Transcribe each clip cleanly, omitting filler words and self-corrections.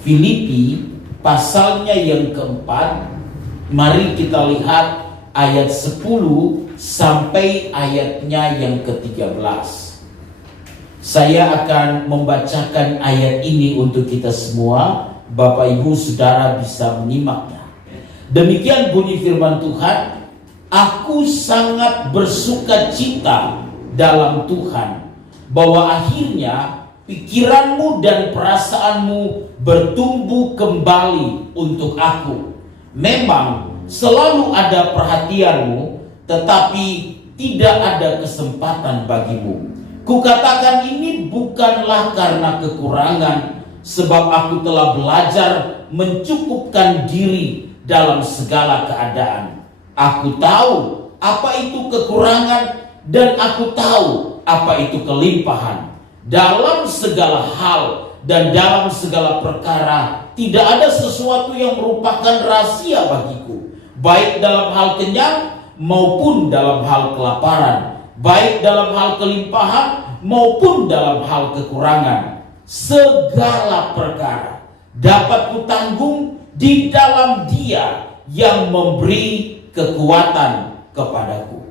Filipi pasalnya yang keempat. Mari kita lihat ayat 10 sampai ayatnya yang ke-13. Saya akan membacakan ayat ini untuk kita semua. Bapak Ibu Saudara bisa menyimaknya. Demikian bunyi firman Tuhan. Aku sangat bersuka cita dalam Tuhan bahwa akhirnya pikiranmu dan perasaanmu bertumbuh kembali untuk aku. Memang selalu ada perhatianmu, tetapi tidak ada kesempatan bagimu. Kukatakan ini bukanlah karena kekurangan, sebab aku telah belajar mencukupkan diri dalam segala keadaan. Aku tahu apa itu kekurangan dan aku tahu apa itu kelimpahan. Dalam segala hal dan dalam segala perkara tidak ada sesuatu yang merupakan rahasia bagiku, baik dalam hal kenyang maupun dalam hal kelaparan, baik dalam hal kelimpahan maupun dalam hal kekurangan. Segala perkara dapat kutanggung di dalam Dia yang memberi kekuatan kepadaku.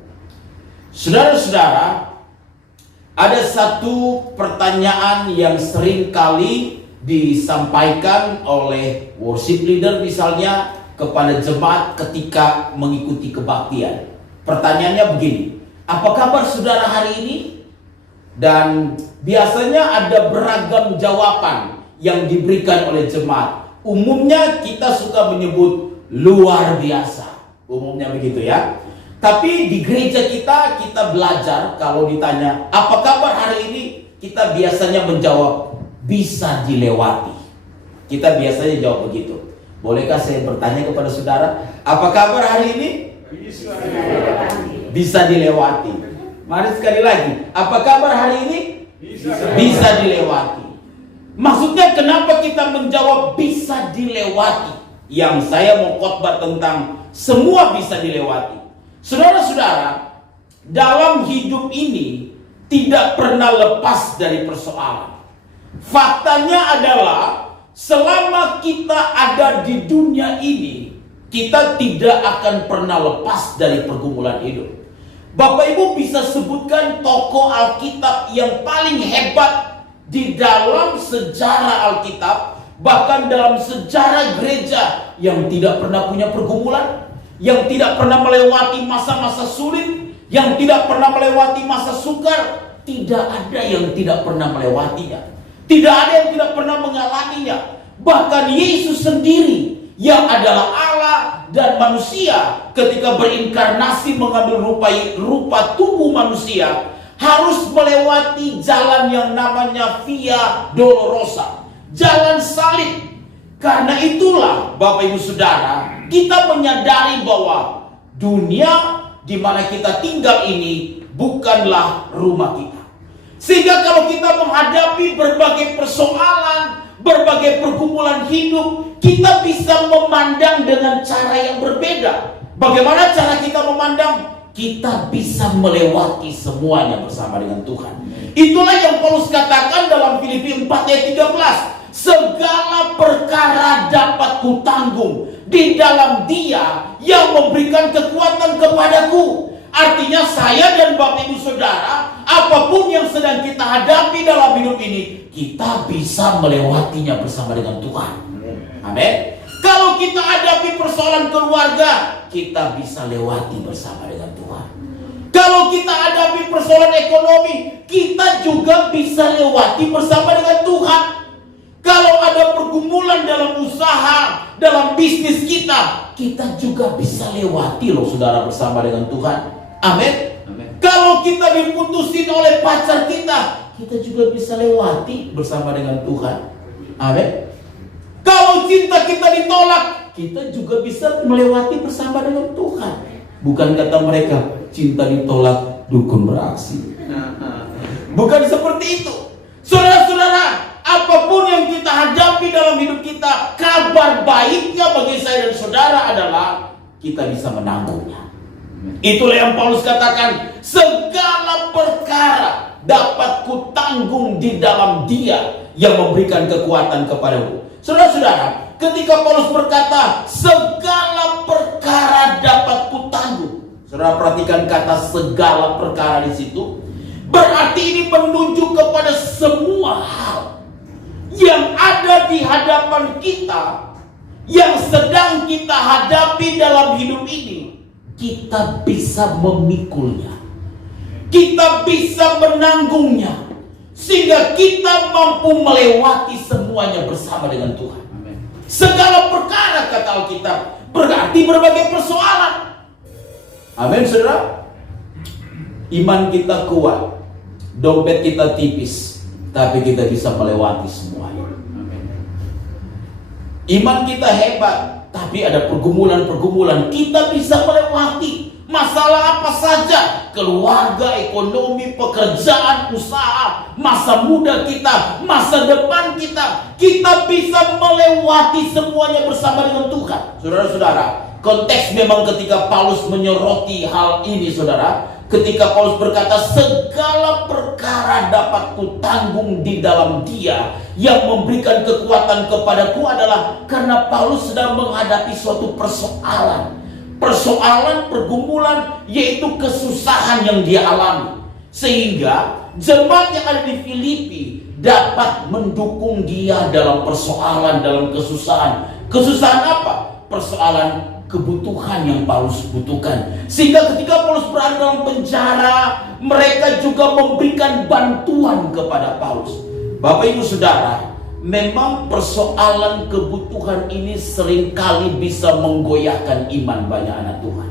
Saudara-saudara, ada satu pertanyaan yang sering kali disampaikan oleh worship leader misalnya kepada jemaat ketika mengikuti kebaktian. Pertanyaannya begini, apa kabar saudara hari ini? Dan biasanya ada beragam jawaban yang diberikan oleh jemaat. Umumnya kita suka menyebut luar biasa. Umumnya begitu ya. Tapi di gereja kita belajar kalau ditanya apa kabar hari ini, kita biasanya menjawab bisa dilewati. Kita biasanya jawab begitu. Bolehkah saya bertanya kepada saudara, apa kabar hari ini? Bisa dilewati. Mari sekali lagi, apa kabar hari ini? Bisa dilewati. Maksudnya kenapa kita menjawab bisa dilewati? Yang saya mau khotbah tentang semua bisa dilewati. Saudara-saudara, dalam hidup ini tidak pernah lepas dari persoalan. Faktanya adalah selama kita ada di dunia ini, kita tidak akan pernah lepas dari pergumulan hidup. Bapak Ibu bisa sebutkan tokoh Alkitab yang paling hebat di dalam sejarah Alkitab, bahkan dalam sejarah gereja, yang tidak pernah punya pergumulan, yang tidak pernah melewati masa-masa sulit, yang tidak pernah melewati masa sukar. Tidak ada yang tidak pernah melewatinya. Tidak ada yang tidak pernah mengalaminya. Bahkan Yesus sendiri yang adalah Allah dan manusia, ketika berinkarnasi mengambil rupa tubuh manusia, harus melewati jalan yang namanya Via Dolorosa, jalan salib. Karena itulah Bapak Ibu Saudara, kita menyadari bahwa dunia di mana kita tinggal ini bukanlah rumah kita. Sehingga kalau kita menghadapi berbagai persoalan, berbagai pergumulan hidup, kita bisa memandang dengan cara yang berbeda. Bagaimana cara kita memandang? Kita bisa melewati semuanya bersama dengan Tuhan. Itulah yang Paulus katakan dalam Filipi 4 ayat 13. Segala perkara dapat kutanggung di dalam Dia yang memberikan kekuatan kepadaku. Artinya saya dan Bapak Ibu Saudara, apapun yang sedang kita hadapi dalam hidup ini, kita bisa melewatinya bersama dengan Tuhan. Amin. Kalau kita hadapi persoalan keluarga, kita bisa lewati bersama dengan Tuhan. Kalau kita hadapi persoalan ekonomi, kita juga bisa lewati bersama dengan Tuhan. Kalau ada pergumulan dalam usaha, dalam bisnis kita juga bisa lewati loh saudara bersama dengan Tuhan. Amin. Kalau kita diputusin oleh pacar kita juga bisa lewati bersama dengan Tuhan. Amin. Kalau cinta kita ditolak, kita juga bisa melewati bersama dengan Tuhan. Bukan kata mereka, cinta ditolak, dukun beraksi. Bukan seperti itu. Saudara-saudara, apapun yang kita hadapi dalam hidup kita, kabar baiknya bagi saya dan saudara adalah kita bisa menanggungnya. Itulah yang Paulus katakan, segala perkara dapat kutanggung di dalam Dia yang memberikan kekuatan kepadamu. Saudara-saudara, ketika Paulus berkata segala perkara dapat kutanggung, saudara perhatikan kata segala perkara di situ. Berarti ini menunjuk kepada semua hal yang ada di hadapan kita, yang sedang kita hadapi dalam hidup ini. Kita bisa memikulnya, kita bisa menanggungnya, sehingga kita mampu melewati semuanya bersama dengan Tuhan. Segala perkara, kata Alkitab, berarti berbagai persoalan. Amin, saudara. Iman kita kuat, dompet kita tipis, tapi kita bisa melewati semuanya. Iman kita hebat, tapi ada pergumulan-pergumulan, kita bisa melewati masalah apa saja. Keluarga, ekonomi, pekerjaan, usaha, masa muda kita, masa depan kita, kita bisa melewati semuanya bersama dengan Tuhan. Saudara-saudara, konteks memang ketika Paulus menyoroti hal ini, saudara. Ketika Paulus berkata segala perkara dapat kutanggung di dalam Dia yang memberikan kekuatan kepadaku, adalah karena Paulus sedang menghadapi suatu persoalan, pergumulan, yaitu kesusahan yang dia alami. Sehingga jemaat yang ada di Filipi dapat mendukung dia dalam persoalan, dalam kesusahan. Kesusahan apa? Persoalan kebutuhan yang Paulus butuhkan. Sehingga ketika Paulus berada dalam penjara, mereka juga memberikan bantuan kepada Paulus. Bapak Ibu Saudara, memang persoalan kebutuhan ini seringkali bisa menggoyahkan iman banyak anak Tuhan.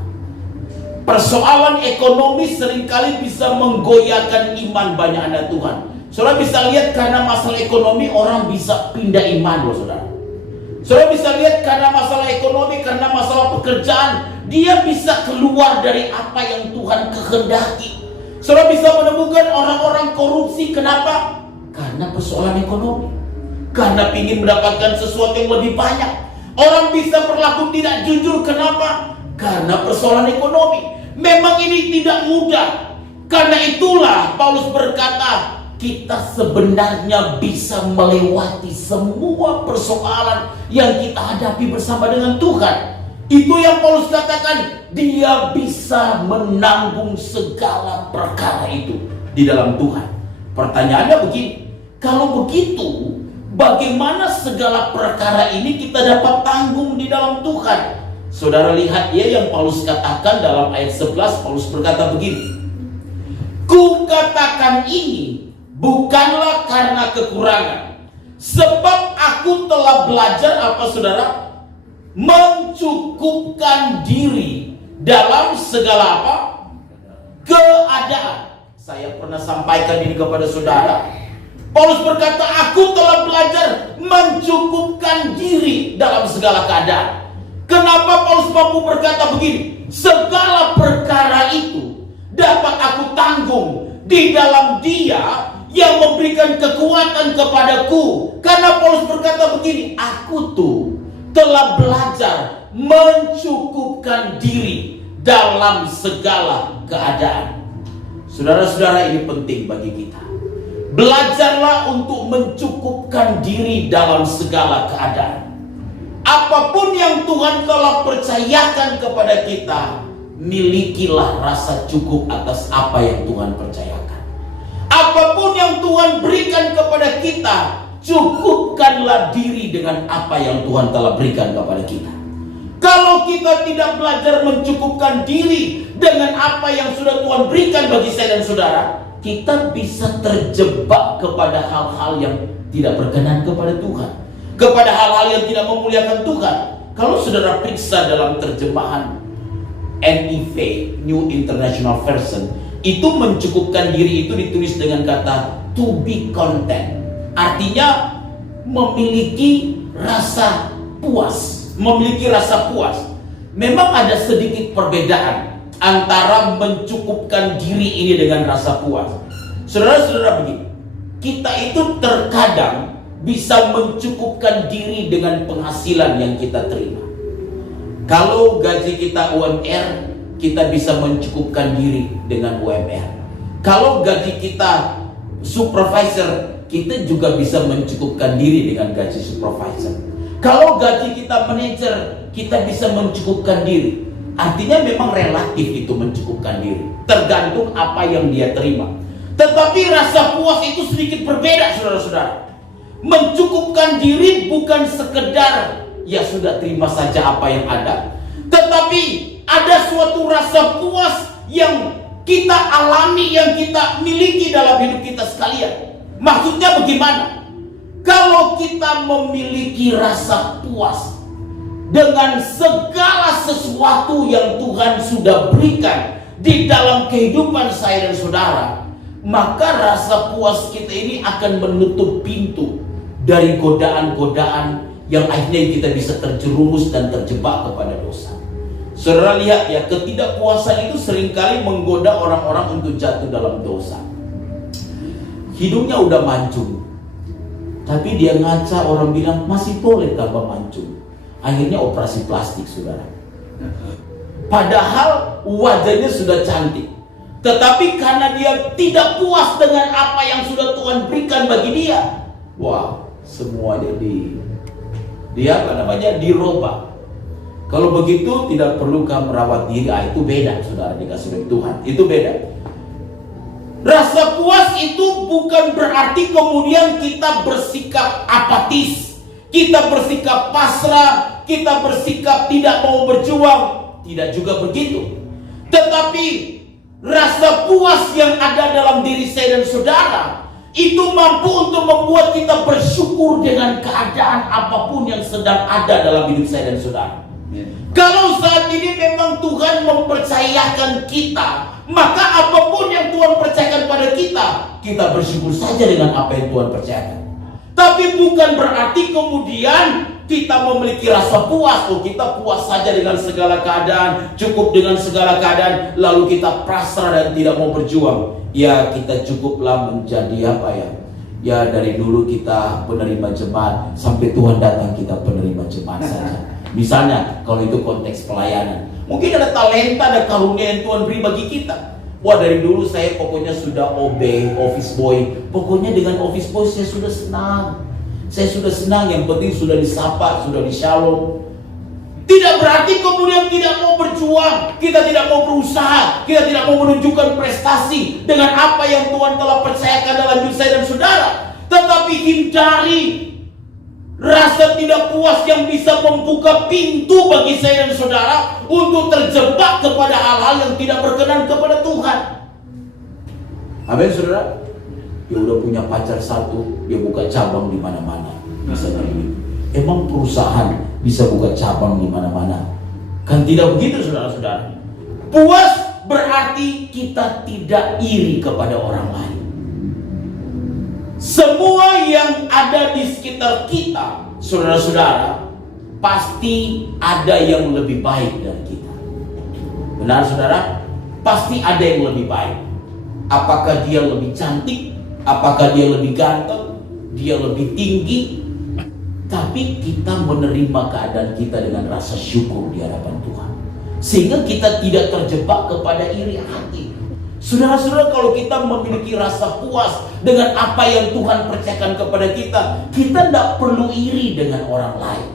Persoalan ekonomi seringkali bisa menggoyahkan iman banyak anak Tuhan. Saudara bisa lihat, karena masalah ekonomi orang bisa pindah iman loh, saudara. Saudara bisa lihat, karena masalah ekonomi, karena masalah pekerjaan, dia bisa keluar dari apa yang Tuhan kehendaki. Saudara bisa menemukan orang-orang korupsi. Kenapa? Karena persoalan ekonomi, karena ingin mendapatkan sesuatu yang lebih banyak. Orang bisa berlaku tidak jujur. Kenapa? Karena persoalan ekonomi. Memang ini tidak mudah. Karena itulah Paulus berkata, kita sebenarnya bisa melewati semua persoalan yang kita hadapi bersama dengan Tuhan. Itu yang Paulus katakan, dia bisa menanggung segala perkara itu di dalam Tuhan. Pertanyaannya begini, kalau begitu, bagaimana segala perkara ini kita dapat tanggung di dalam Tuhan? Saudara lihat ya yang Paulus katakan dalam ayat 11. Paulus berkata begini, ku katakan ini bukanlah karena kekurangan, sebab aku telah belajar apa, saudara? Mencukupkan diri dalam segala apa? Keadaan. Saya pernah sampaikan ini kepada saudara. Paulus berkata, aku telah belajar mencukupkan diri dalam segala keadaan. Kenapa Paulus mampu berkata begini? Segala perkara itu dapat aku tanggung di dalam Dia yang memberikan kekuatan kepadaku. Karena Paulus berkata begini, aku tuh telah belajar mencukupkan diri dalam segala keadaan. Saudara-saudara, ini penting bagi kita. Belajarlah untuk mencukupkan diri dalam segala keadaan. Apapun yang Tuhan telah percayakan kepada kita, milikilah rasa cukup atas apa yang Tuhan percayakan. Apapun yang Tuhan berikan kepada kita, cukupkanlah diri dengan apa yang Tuhan telah berikan kepada kita. Kalau kita tidak belajar mencukupkan diri dengan apa yang sudah Tuhan berikan bagi saya dan saudara, kita bisa terjebak kepada hal-hal yang tidak berkenan kepada Tuhan, kepada hal-hal yang tidak memuliakan Tuhan. Kalau saudara periksa dalam terjemahan NIV, New International Version, itu mencukupkan diri itu ditulis dengan kata to be content. Artinya memiliki rasa puas, memiliki rasa puas. Memang ada sedikit perbedaan antara mencukupkan diri ini dengan rasa puas. Saudara-saudara, begini, kita itu terkadang bisa mencukupkan diri dengan penghasilan yang kita terima. Kalau gaji kita UMR, kita bisa mencukupkan diri dengan UMR. Kalau gaji kita supervisor, kita juga bisa mencukupkan diri dengan gaji supervisor. Kalau gaji kita manajer, kita bisa mencukupkan diri. Artinya memang relatif itu mencukupkan diri, tergantung apa yang dia terima. Tetapi rasa puas itu sedikit berbeda, saudara-saudara. Mencukupkan diri bukan sekedar ya sudah terima saja apa yang ada, tetapi ada suatu rasa puas yang kita alami, yang kita miliki dalam hidup kita sekalian. Maksudnya bagaimana? Kalau kita memiliki rasa puas dengan segala sesuatu yang Tuhan sudah berikan di dalam kehidupan saya dan saudara, maka rasa puas kita ini akan menutup pintu dari godaan-godaan yang akhirnya kita bisa terjerumus dan terjebak kepada dosa. Saudara lihat ya, ketidakpuasan itu seringkali menggoda orang-orang untuk jatuh dalam dosa. Hidungnya udah mancung, tapi dia ngaca, orang bilang masih boleh tambah mancung. Akhirnya operasi plastik, saudara. Padahal wajahnya sudah cantik, tetapi karena dia tidak puas dengan apa yang sudah Tuhan berikan bagi dia, wah, semuanya dirobak. Kalau begitu tidak perlukah merawat diri? Itu beda, saudara, dikasih oleh Tuhan. Itu beda. Rasa puas itu bukan berarti kemudian kita bersikap apatis, kita bersikap pasrah, kita bersikap tidak mau berjuang. Tidak juga begitu. Tetapi rasa puas yang ada dalam diri saya dan saudara itu mampu untuk membuat kita bersyukur dengan keadaan apapun yang sedang ada dalam hidup saya dan saudara. Kalau saat ini memang Tuhan mempercayakan kita, maka apapun yang Tuhan percayakan pada kita, kita bersyukur saja dengan apa yang Tuhan percayakan. Tapi bukan berarti kemudian kita memiliki rasa puas. Oh, kita puas saja dengan segala keadaan, cukup dengan segala keadaan, lalu kita pasrah dan tidak mau berjuang. Ya, kita cukuplah menjadi apa ya? Ya, dari dulu kita penerima jemaat, sampai Tuhan datang kita penerima jemaat saja. Misalnya, kalau itu konteks pelayanan, mungkin ada talenta, ada karunia yang Tuhan beri bagi kita. Wah, dari dulu saya pokoknya sudah OB, office boy. Pokoknya dengan office boy saya sudah senang. Saya sudah senang, yang penting sudah disapa, sudah dishalom. Tidak berarti kemudian tidak mau berjuang, kita tidak mau berusaha, kita tidak mau menunjukkan prestasi dengan apa yang Tuhan telah percayakan dalam hidup saya dan saudara. Tetapi hindari rasa tidak puas yang bisa membuka pintu bagi saya dan saudara untuk terjebak kepada hal-hal yang tidak berkenan kepada Tuhan. Amin, saudara. Dia udah punya pacar satu, dia buka cabang di mana-mana. Bisa jadi. Emang perusahaan bisa buka cabang di mana-mana? Kan tidak begitu, saudara-saudara. Puas berarti kita tidak iri kepada orang lain. Semua yang ada di sekitar kita, saudara-saudara, pasti ada yang lebih baik dari kita. Benar, saudara? Pasti ada yang lebih baik. Apakah dia lebih cantik? Apakah dia lebih ganteng? Dia lebih tinggi? Tapi kita menerima keadaan kita dengan rasa syukur di hadapan Tuhan, sehingga kita tidak terjebak kepada iri hati. Saudara-saudara, kalau kita memiliki rasa puas dengan apa yang Tuhan percayakan kepada kita, kita tidak perlu iri dengan orang lain.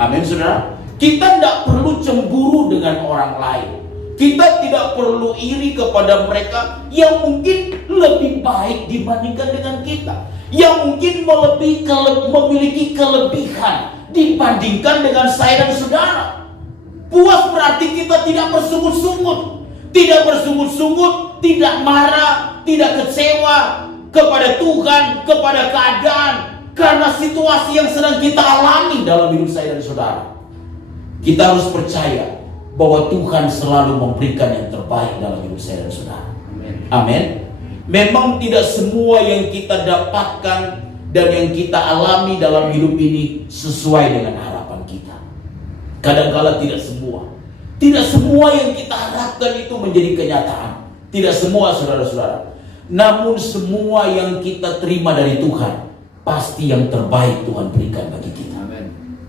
Amin, saudara. Kita tidak perlu cemburu dengan orang lain. Kita tidak perlu iri kepada mereka yang mungkin lebih baik dibandingkan dengan kita, yang mungkin memiliki kelebihan dibandingkan dengan saya dan saudara. Puas berarti kita tidak bersungut-sungut. Tidak bersungut-sungut, tidak marah, tidak kecewa kepada Tuhan, kepada keadaan, karena situasi yang sedang kita alami dalam hidup saya dan saudara. Kita harus percaya bahwa Tuhan selalu memberikan yang terbaik dalam hidup saya dan saudara. Amin. Memang tidak semua yang kita dapatkan dan yang kita alami dalam hidup ini sesuai dengan harapan kita. Kadang-kala tidak semua. Tidak semua yang kita harapkan itu menjadi kenyataan. Tidak semua, saudara-saudara. Namun semua yang kita terima dari Tuhan, pasti yang terbaik Tuhan berikan bagi kita.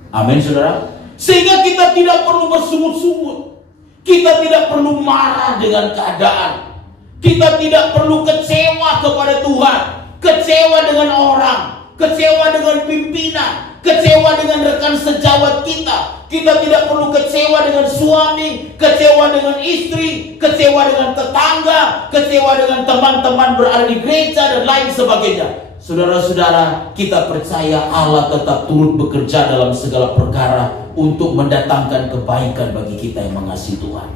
Amin, saudara. Sehingga kita tidak perlu bersungut-sungut. Kita tidak perlu marah dengan keadaan. Kita tidak perlu kecewa kepada Tuhan. kecewa dengan orang, kecewa dengan pimpinan, kecewa dengan rekan sejawat kita. Kita tidak perlu kecewa dengan suami, kecewa dengan istri, kecewa dengan tetangga, kecewa dengan teman-teman berada di gereja dan lain sebagainya. Saudara-saudara, kita percaya Allah tetap turut bekerja dalam segala perkara untuk mendatangkan kebaikan bagi kita yang mengasihi Tuhan.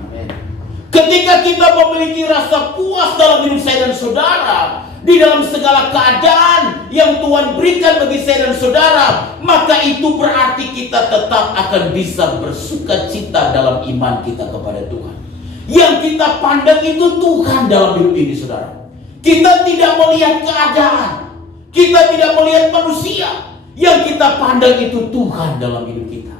Ketika kita memiliki rasa puas dalam hidup saya dan saudara, di dalam segala keadaan yang Tuhan berikan bagi saya dan saudara, maka itu berarti kita tetap akan bisa bersuka cita dalam iman kita kepada Tuhan. Yang kita pandang itu Tuhan dalam hidup ini, saudara. Kita tidak melihat keadaan, kita tidak melihat manusia. Yang kita pandang itu Tuhan dalam hidup kita.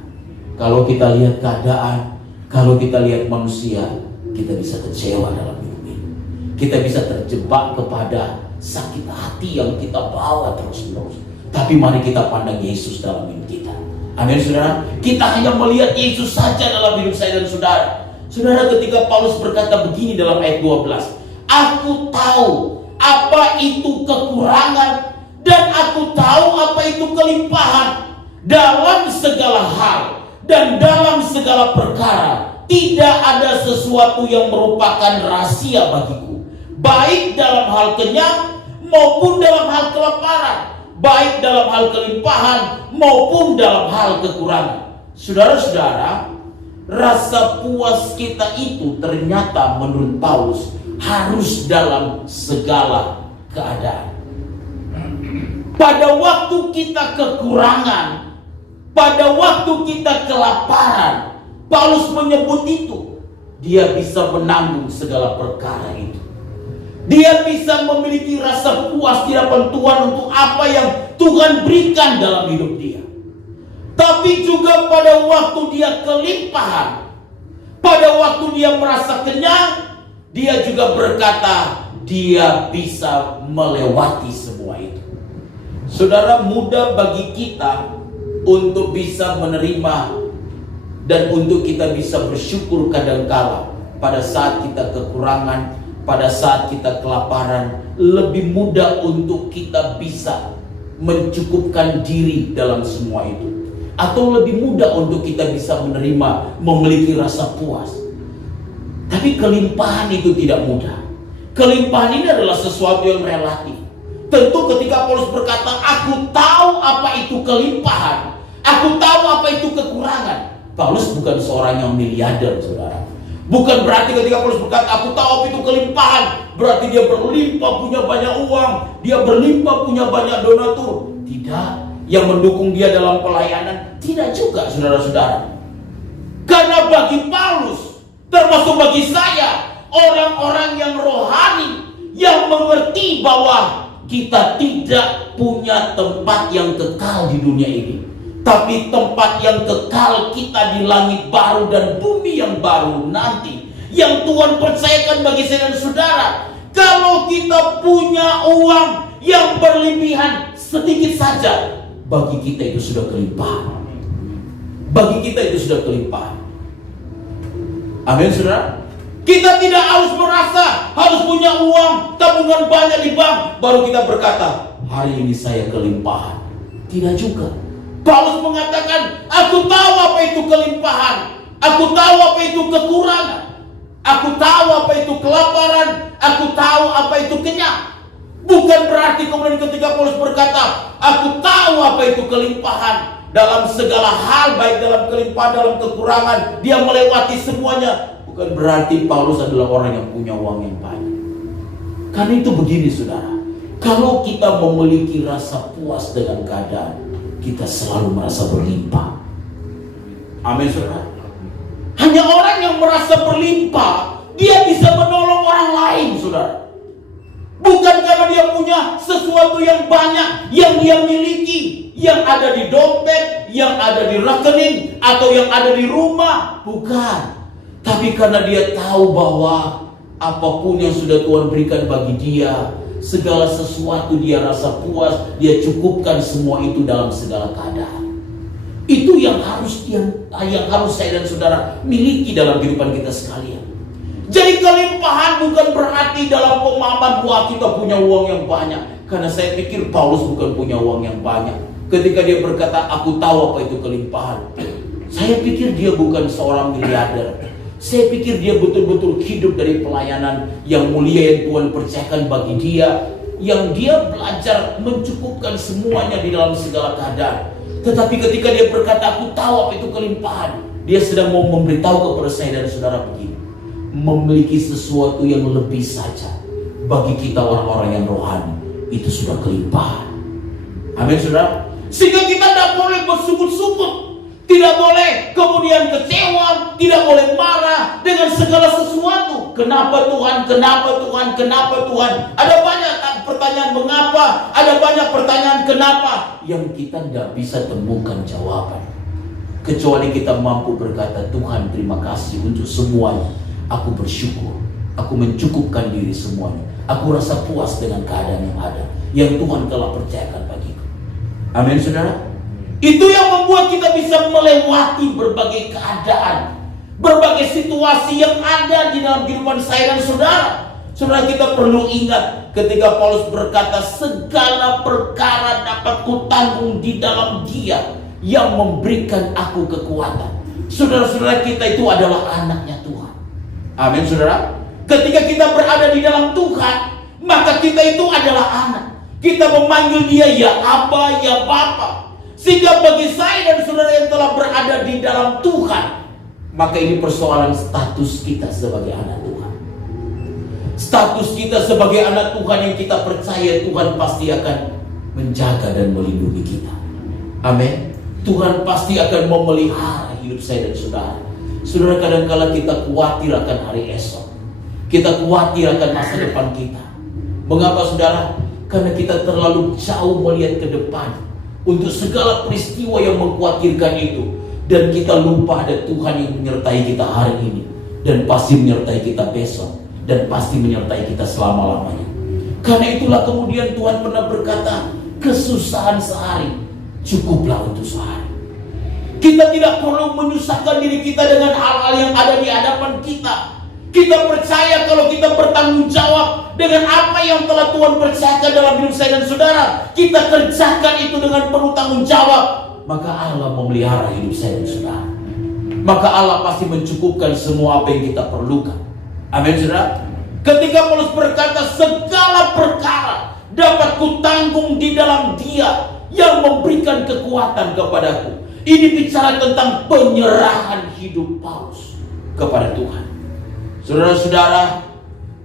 Kalau kita lihat keadaan, kalau kita lihat manusia, kita bisa kecewa dalam hidup ini. Kita bisa terjebak kepada sakit hati yang kita bawa terus-menerus. Tapi mari kita pandang Yesus dalam hidup kita. Amin, saudara. Kita hanya melihat Yesus saja dalam hidup saya dan saudara. Saudara, ketika Paulus berkata begini dalam ayat 12, aku tahu apa itu kekurangan dan aku tahu apa itu kelimpahan. Dalam segala hal dan dalam segala perkara tidak ada sesuatu yang merupakan rahasia bagiku, baik dalam hal kenyang maupun dalam hal kelaparan, baik dalam hal kelimpahan maupun dalam hal kekurangan. Saudara-saudara, rasa puas kita itu ternyata menurut Paulus harus dalam segala keadaan. Pada waktu kita kekurangan, pada waktu kita kelaparan, Paulus menyebut itu, dia bisa menanggung segala perkara itu. Dia bisa memiliki rasa puas di hadapan Tuhan untuk apa yang Tuhan berikan dalam hidup dia. Tapi juga pada waktu dia kelimpahan, pada waktu dia merasa kenyang, dia juga berkata dia bisa melewati semua itu. Saudara, mudah bagi kita untuk bisa menerima dan untuk kita bisa bersyukur kadangkala pada saat kita kekurangan, pada saat kita kelaparan. Lebih mudah untuk kita bisa mencukupkan diri dalam semua itu, atau lebih mudah untuk kita bisa menerima, memiliki rasa puas. Tapi kelimpahan itu tidak mudah. Kelimpahan ini adalah sesuatu yang relatif. Tentu ketika Paulus berkata, aku tahu apa itu kelimpahan, aku tahu apa itu kekurangan. Paulus bukan seorang yang miliarder, saudara. Bukan berarti ketika Paulus berkata, aku tahu apa itu kelimpahan, berarti dia berlimpah punya banyak uang, dia berlimpah punya banyak donatur. Tidak. Yang mendukung dia dalam pelayanan, tidak juga, saudara-saudara. Karena bagi Paulus, termasuk bagi saya, orang-orang yang rohani, yang mengerti bahwa kita tidak punya tempat yang kekal di dunia ini, tapi tempat yang kekal kita di langit baru dan bumi yang baru nanti, yang Tuhan percayakan bagi saya dan saudara. Kalau kita punya uang yang berlebihan sedikit saja, bagi kita itu sudah kelimpahan. Bagi kita itu sudah kelimpahan. Amin, saudara. Kita tidak harus merasa harus punya uang tabungan banyak di bank baru kita berkata, hari ini saya kelimpahan. Tidak juga. Paulus mengatakan, aku tahu apa itu kelimpahan, aku tahu apa itu kekurangan, aku tahu apa itu kelaparan, aku tahu apa itu kenyang. Bukan berarti kemudian ketika Paulus berkata, aku tahu apa itu kelimpahan, dalam segala hal, baik dalam kelimpahan, dalam kekurangan, dia melewati semuanya. Bukan berarti Paulus adalah orang yang punya uang yang banyak. Karena itu begini, saudara, kalau kita memiliki rasa puas dengan keadaan, kita selalu merasa berlimpah. Amin, saudara. Hanya orang yang merasa berlimpah, dia bisa menolong orang lain, saudara. Bukan karena dia punya sesuatu yang banyak yang dia miliki, yang ada di dompet, yang ada di rekening, atau yang ada di rumah. Bukan. Tapi karena dia tahu bahwa apapun yang sudah Tuhan berikan bagi dia, segala sesuatu dia rasa puas, dia cukupkan semua itu dalam segala keadaan. Itu yang harus saya dan saudara miliki dalam kehidupan kita sekalian. Jadi kelimpahan bukan berarti dalam pemahaman wah kita punya uang yang banyak. Karena saya pikir Paulus bukan punya uang yang banyak. Ketika dia berkata aku tahu apa itu kelimpahan, saya pikir dia bukan seorang miliarder. Saya pikir dia betul-betul hidup dari pelayanan yang mulia yang Tuhan percayakan bagi dia, yang dia belajar mencukupkan semuanya di dalam segala keadaan. Tetapi ketika dia berkata aku tahu apa itu kelimpahan, dia sedang mau memberitahu kepada saya dan saudara begini, memiliki sesuatu yang lebih saja bagi kita orang-orang yang rohani itu sudah kelimpahan. Amin saudara. Sehingga kita tidak boleh bersukut-sukut, tidak boleh kemudian kecewa, tidak boleh marah dengan segala sesuatu. Kenapa Tuhan? Kenapa Tuhan? Kenapa Tuhan? Ada banyak pertanyaan mengapa, ada banyak pertanyaan kenapa yang kita tidak bisa temukan jawaban. Kecuali kita mampu berkata, Tuhan terima kasih untuk semuanya. Aku bersyukur, aku mencukupkan diri semuanya. Aku rasa puas dengan keadaan yang ada, yang Tuhan telah percayakan bagiku. Amin saudara. Itu yang membuat kita bisa melewati berbagai keadaan, berbagai situasi yang ada di dalam kehidupan saya dan saudara. Saudara, kita perlu ingat ketika Paulus berkata segala perkara dapat kutanggung di dalam Dia yang memberikan aku kekuatan. Saudara-saudara, kita itu adalah anaknya Tuhan. Amin saudara. Ketika kita berada di dalam Tuhan, maka kita itu adalah anak. Kita memanggil Dia ya Aba, ya Bapa. Sehingga bagi saya dan saudara yang telah berada di dalam Tuhan, maka ini persoalan status kita sebagai anak Tuhan. Status kita sebagai anak Tuhan yang kita percaya Tuhan pasti akan menjaga dan melindungi kita. Amin. Tuhan pasti akan memelihara hidup saya dan saudara. Saudara, kadang-kala kita khawatir akan hari esok. Kita khawatir akan masa depan kita. Mengapa saudara? Karena kita terlalu jauh melihat ke depan untuk segala peristiwa yang mengkhawatirkan itu, dan kita lupa ada Tuhan yang menyertai kita hari ini, dan pasti menyertai kita besok, dan pasti menyertai kita selama-lamanya. Karena itulah kemudian Tuhan pernah berkata, kesusahan sehari cukuplah untuk sehari. Kita tidak perlu menyusahkan diri kita dengan hal-hal yang ada di hadapan kita. Kita percaya kalau kita bertanggung jawab dengan apa yang telah Tuhan percayakan dalam hidup saya dan saudara, kita kerjakan itu dengan penuh tanggung jawab, maka Allah memelihara hidup saya dan saudara. Maka Allah pasti mencukupkan semua apa yang kita perlukan. Amin saudara. Ketika Paulus berkata segala perkara dapat kutanggung di dalam Dia yang memberikan kekuatan kepadaku, ini bicara tentang penyerahan hidup Paulus kepada Tuhan. Saudara-saudara,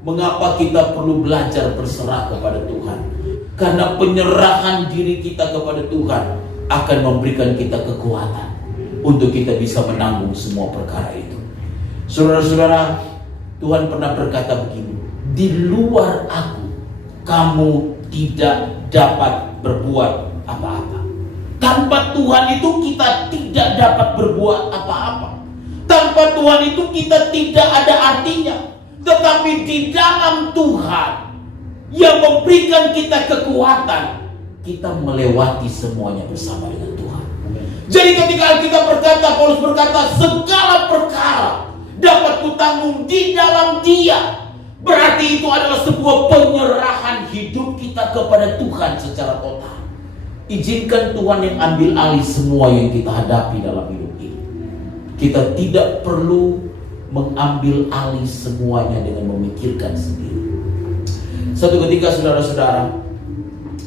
mengapa kita perlu belajar berserah kepada Tuhan? Karena penyerahan diri kita kepada Tuhan akan memberikan kita kekuatan untuk kita bisa menanggung semua perkara itu. Saudara-saudara, Tuhan pernah berkata begini, di luar aku, kamu tidak dapat berbuat apa-apa. Tanpa Tuhan itu kita tidak dapat berbuat apa-apa. Tanpa Tuhan itu kita tidak ada artinya. Tetapi di dalam Tuhan yang memberikan kita kekuatan, kita melewati semuanya bersama dengan Tuhan. Jadi ketika kita berkata, Paulus berkata segala perkara dapat kutanggung di dalam Dia, berarti itu adalah sebuah penyerahan hidup kita kepada Tuhan secara total. Izinkan Tuhan yang ambil alih semua yang kita hadapi dalam hidup ini. Kita tidak perlu mengambil alih semuanya dengan memikirkan sendiri. Satu ketika saudara-saudara,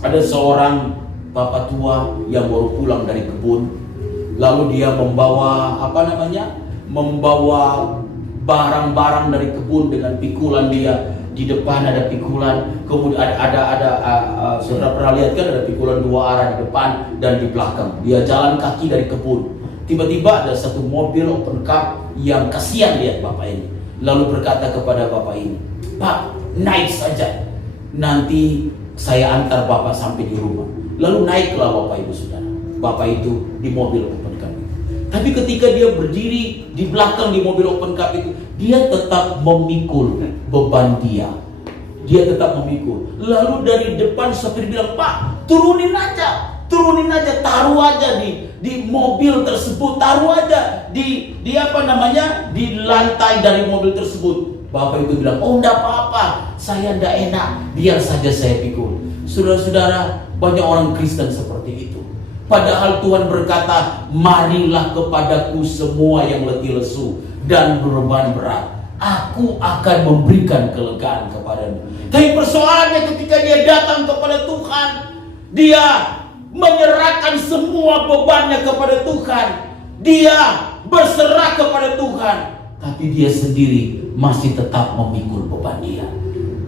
ada seorang bapak tua yang baru pulang dari kebun. Lalu dia membawa membawa barang-barang dari kebun dengan pikulan dia. Di depan ada pikulan, kemudian ada saudara pernah lihat kan, ada pikulan dua arah di depan dan di belakang. Dia jalan kaki dari kebun. Tiba-tiba ada satu mobil open cab yang kasihan lihat bapak ini. Lalu berkata kepada bapak ini, Pak, naik saja, nanti saya antar bapak sampai di rumah. Lalu naiklah bapak ibu saudara. Bapak itu di mobil open cab itu. Tapi ketika dia berdiri di belakang di mobil open cab itu, dia tetap memikul beban dia. Dia tetap memikul. Lalu dari depan sopir bilang, Pak, turunin aja, taruh aja di mobil tersebut, taruh aja di lantai dari mobil tersebut. Bapak itu bilang, oh enggak apa-apa, saya enggak enak, biar saja saya pikul. Saudara-saudara, banyak orang Kristen seperti itu. Padahal Tuhan berkata, marilah kepadaku semua yang letih lesu dan beban berat, aku akan memberikan kelegaan kepadamu. Tapi persoalannya ketika dia datang kepada Tuhan, dia menyerahkan semua bebannya kepada Tuhan. Dia berserah kepada Tuhan, tapi dia sendiri masih tetap memikul beban dia.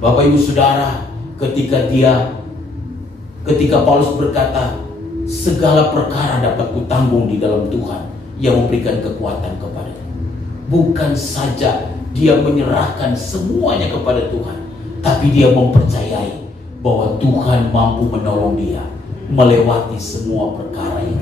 Bapak ibu saudara, ketika Paulus berkata, segala perkara dapat kutanggung di dalam Tuhan yang memberikan kekuatan kepadanya. Bukan saja dia menyerahkan semuanya kepada Tuhan, tapi dia mempercayai bahwa Tuhan mampu menolong dia melewati semua perkara yang